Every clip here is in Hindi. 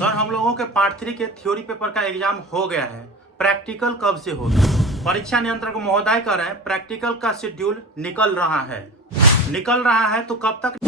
सर हम लोगों के पार्ट 3 के थ्योरी पेपर का एग्जाम हो गया है। प्रैक्टिकल कब से होगा? परीक्षा नियंत्रक महोदय कह रहे हैं प्रैक्टिकल का शेड्यूल निकल रहा है तो कब तक?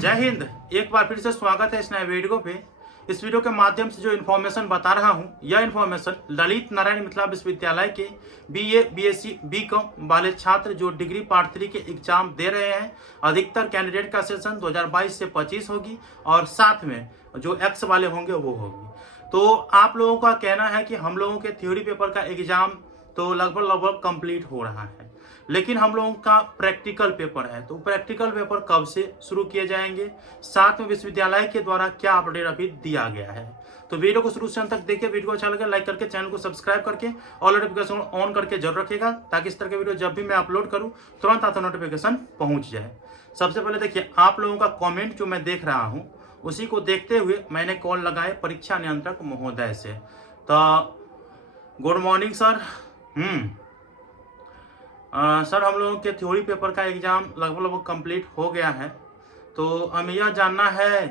जय हिंद। एक बार फिर से स्वागत है इस नए वीडियो पे। इस वीडियो के माध्यम से जो इन्फॉर्मेशन बता रहा हूं, यह इन्फॉर्मेशन ललित नारायण मिथिला विश्वविद्यालय के BA BSc BCom वाले छात्र जो डिग्री पार्ट 3 के एग्जाम दे रहे हैं, अधिकतर कैंडिडेट का सेशन 2022 से 25 होगी और साथ में जो एक्स वाले होंगे वो होगी। तो आप लोगों का कहना है कि हम लोगों के थ्योरी पेपर का एग्जाम तो लगभग कंप्लीट हो रहा है, लेकिन हम लोगों का प्रैक्टिकल पेपर है। तो प्रैक्टिकल पेपर कब से शुरू किए जाएंगे, साथ में विश्वविद्यालय के द्वारा क्या अपडेट अभी दिया गया है। तो वीडियो को शुरू से अंत तक देखिए। वीडियो को अच्छा लगे लाइक करके चैनल को सब्सक्राइब करके और नोटिफिकेशन ऑन करके जरूर रखिएगा, ताकि इस तरह के वीडियो जब भी मैं अपलोड करूं तुरंत आपको नोटिफिकेशन पहुंच जाए। सबसे पहले देखिए, आप लोगों का कॉमेंट जो मैं देख रहा हूँ उसी को देखते हुए मैंने कॉल लगाए परीक्षा नियंत्रक महोदय से। तो गुड मॉर्निंग सर। सर हम लोगों के थ्योरी पेपर का एग्जाम लगभग कंप्लीट हो गया है, तो हमें यह जानना है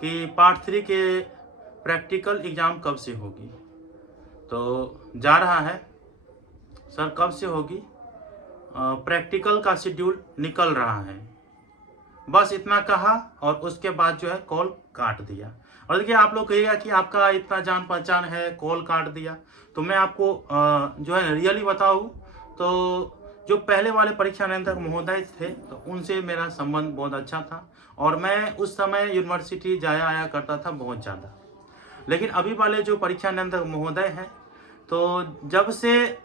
कि पार्ट 3 के प्रैक्टिकल एग्जाम कब से होगी। तो जा रहा है सर, कब से होगी? प्रैक्टिकल का शेड्यूल निकल रहा है, बस इतना कहा और उसके बाद जो है कॉल काट दिया। और देखिए, आप लोग कहिएगा कि आपका इतना जान पहचान है, कॉल काट दिया। तो मैं आपको जो है रियली बताऊं तो जो पहले वाले परीक्षा नियंत्रक महोदय थे तो उनसे मेरा संबंध बहुत अच्छा था और मैं उस समय यूनिवर्सिटी जाया आया करता था बहुत ज़्यादा। लेकिन अभी वाले जो परीक्षा नियंत्रक महोदय हैं, तो जब से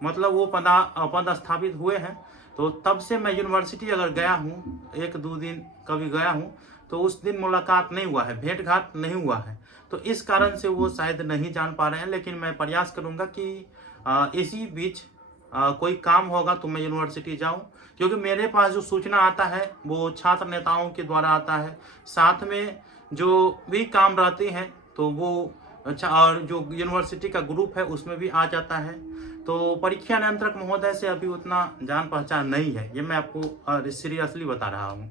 मतलब वो पद स्थापित हुए हैं, तो तब से मैं यूनिवर्सिटी अगर गया हूँ, 1-2 दिन कभी गया हूँ, तो उस दिन मुलाकात नहीं हुआ है, भेंट घाट नहीं हुआ है। तो इस कारण से वो शायद नहीं जान पा रहे हैं, लेकिन मैं प्रयास करूँगा कि इसी बीच कोई काम होगा तो मैं यूनिवर्सिटी जाऊं, क्योंकि मेरे पास जो सूचना आता है वो छात्र नेताओं के द्वारा आता है, साथ में जो भी काम रहते हैं तो वो अच्छा, और जो यूनिवर्सिटी का ग्रुप है उसमें भी आ जाता है। तो परीक्षा नियंत्रक महोदय से अभी उतना जान पहचान नहीं है, ये मैं आपको सीरियसली बता रहा हूँ।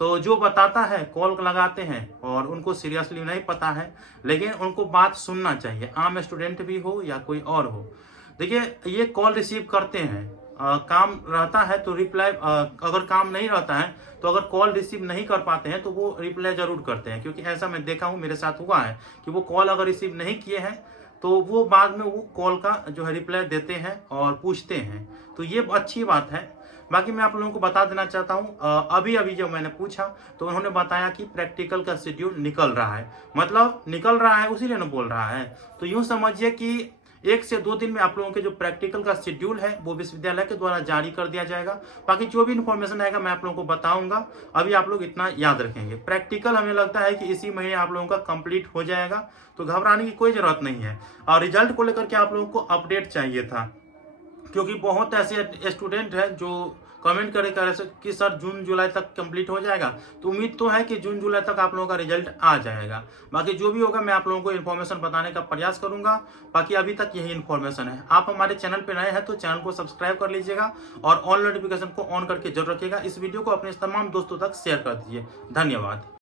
तो जो बताता है कॉल लगाते हैं और उनको सीरियसली नहीं पता है, लेकिन उनको बात सुनना चाहिए, आम स्टूडेंट भी हो या कोई और हो। देखिए, ये कॉल रिसीव करते हैं, काम रहता है तो रिप्लाई, अगर काम नहीं रहता है तो अगर कॉल रिसीव नहीं कर पाते हैं तो वो रिप्लाई जरूर करते हैं, क्योंकि ऐसा मैं देखा हूँ, मेरे साथ हुआ है कि वो कॉल अगर रिसीव नहीं किए हैं तो वो बाद में वो कॉल का जो है रिप्लाई देते हैं और पूछते हैं। तो ये अच्छी बात है। बाकी मैं आप लोगों को बता देना चाहता हूँ, अभी जब मैंने पूछा तो उन्होंने बताया कि प्रैक्टिकल का शेड्यूल निकल रहा है। मतलब निकल रहा है उसी लिए न बोल रहा है। तो यूँ समझिए कि 1 से 2 दिन में आप लोगों के जो प्रैक्टिकल का शेड्यूल है वो विश्वविद्यालय के द्वारा जारी कर दिया जाएगा। बाकी जो भी इन्फॉर्मेशन आएगा मैं आप लोगों को बताऊंगा। अभी आप लोग इतना याद रखेंगे, प्रैक्टिकल हमें लगता है कि इसी महीने आप लोगों का कंप्लीट हो जाएगा, तो घबराने की कोई जरूरत नहीं है। और रिजल्ट को लेकर के आप लोगों को अपडेट चाहिए था, क्योंकि बहुत ऐसे स्टूडेंट हैं जो कमेंट करे कि सर जून जुलाई तक कंप्लीट हो जाएगा। तो उम्मीद तो है कि जून जुलाई तक आप लोगों का रिजल्ट आ जाएगा। बाकी जो भी होगा मैं आप लोगों को इन्फॉर्मेशन बताने का प्रयास करूंगा। बाकी अभी तक यही इन्फॉर्मेशन है। आप हमारे चैनल पे नए हैं तो चैनल को सब्सक्राइब कर लीजिएगा और ऑल नोटिफिकेशन को ऑन करके जरूर रखिएगा। इस वीडियो को अपने तमाम दोस्तों तक शेयर कर दीजिए। धन्यवाद।